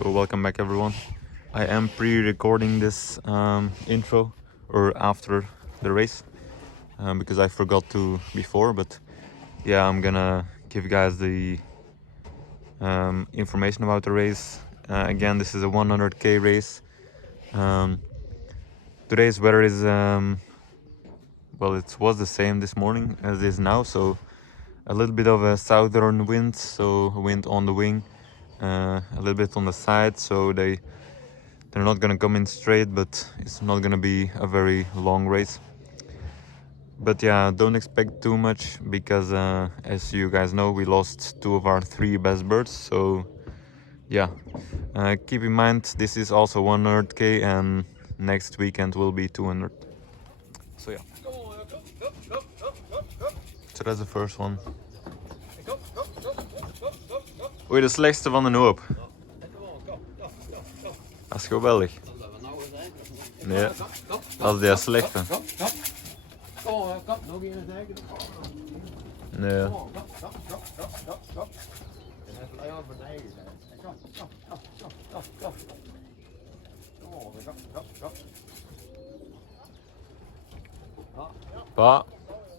So welcome back everyone. I am pre-recording this intro or after the race because I forgot to before, but yeah, I'm gonna give you guys the information about the race. Again, this is a 100k race. Today's weather is well, it was the same this morning as it is now, so a little bit of a southern wind, so wind on the wing, a little bit on the side, so they're not gonna come in straight, but it's not gonna be a very long race. But yeah, don't expect too much because as you guys know, we lost 2 of our 3 best birds. So yeah, keep in mind this is also 100k and next weekend will be 200. So yeah, so that's the first one. Oei, de slechtste van de hoop. Dat is geweldig. Nee, dat is de slechte. Nee. Pa,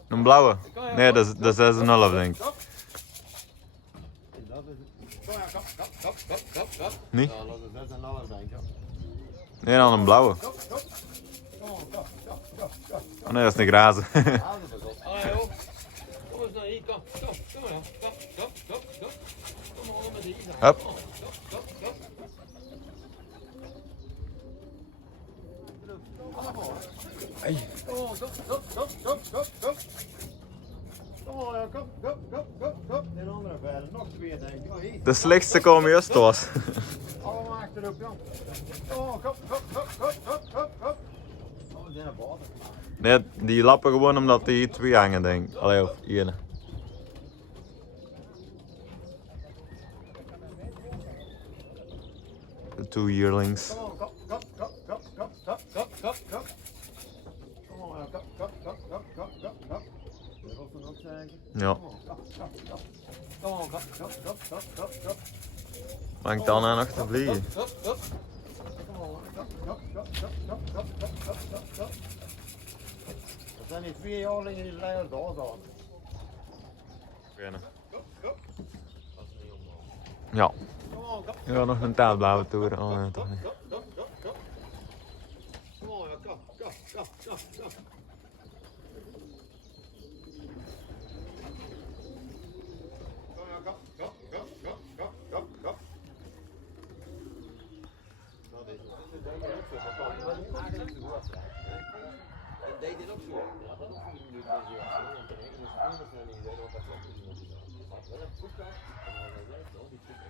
een blauwe? Nee, dat is 6,5 denk ik. Niet? Nee, dan een blauwe. Oh nee, dat is een grazen. Hup. Hey. De slechtste komen juist was. Nee, die lappen gewoon omdat die 2 hangen, denk ik. Allee, of 1. De 2 yearlings. Ja. Mag ik dan aan achter vliegen? Dat zijn die 2 jaarlingen die zijn er daar staan. Ja. Ja, nog een taalblauwe toer. Oh nee, toch niet. Deed dit ook zo? Ja, dat hoef je niet te doen. Want de ene is veel sneller niet zeggen wat dat klopt. Wel een goed gaat. En dan blijft wel die goed.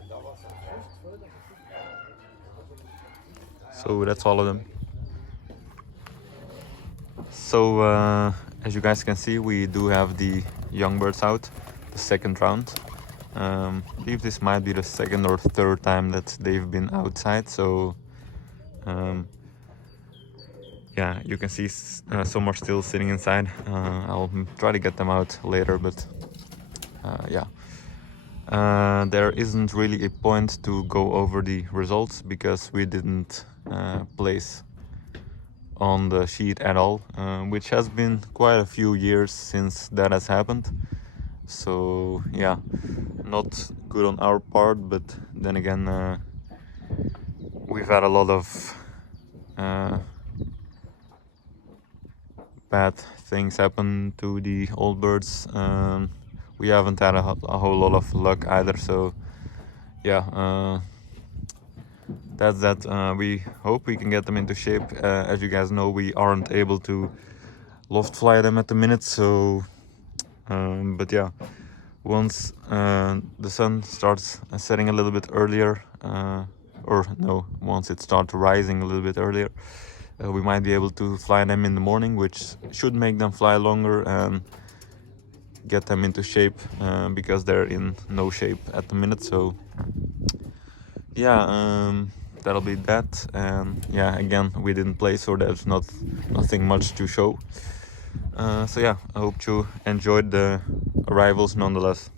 En dat was het juist voordat het goed. So that's all of them. So as you guys can see, we do have the young birds out, the second round. I believe this might be the second or third time that they've been outside. So yeah, you can see some are still sitting inside. I'll try to get them out later, but yeah. There isn't really a point to go over the results because we didn't place on the sheet at all, which has been quite a few years since that has happened. So yeah, not good on our part, but then again we've had a lot of bad things happen to the old birds. We haven't had a whole lot of luck either, so yeah, that's that. We hope we can get them into shape. As you guys know, we aren't able to loft fly them at the minute, so but yeah, once the sun starts setting a little bit earlier, or no, once it starts rising a little bit earlier, we might be able to fly them in the morning, which should make them fly longer and get them into shape, because they're in no shape at the minute. So yeah, that'll be that. And yeah, again, we didn't play, so there's nothing much to show. So yeah, I hope you enjoyed the arrivals nonetheless.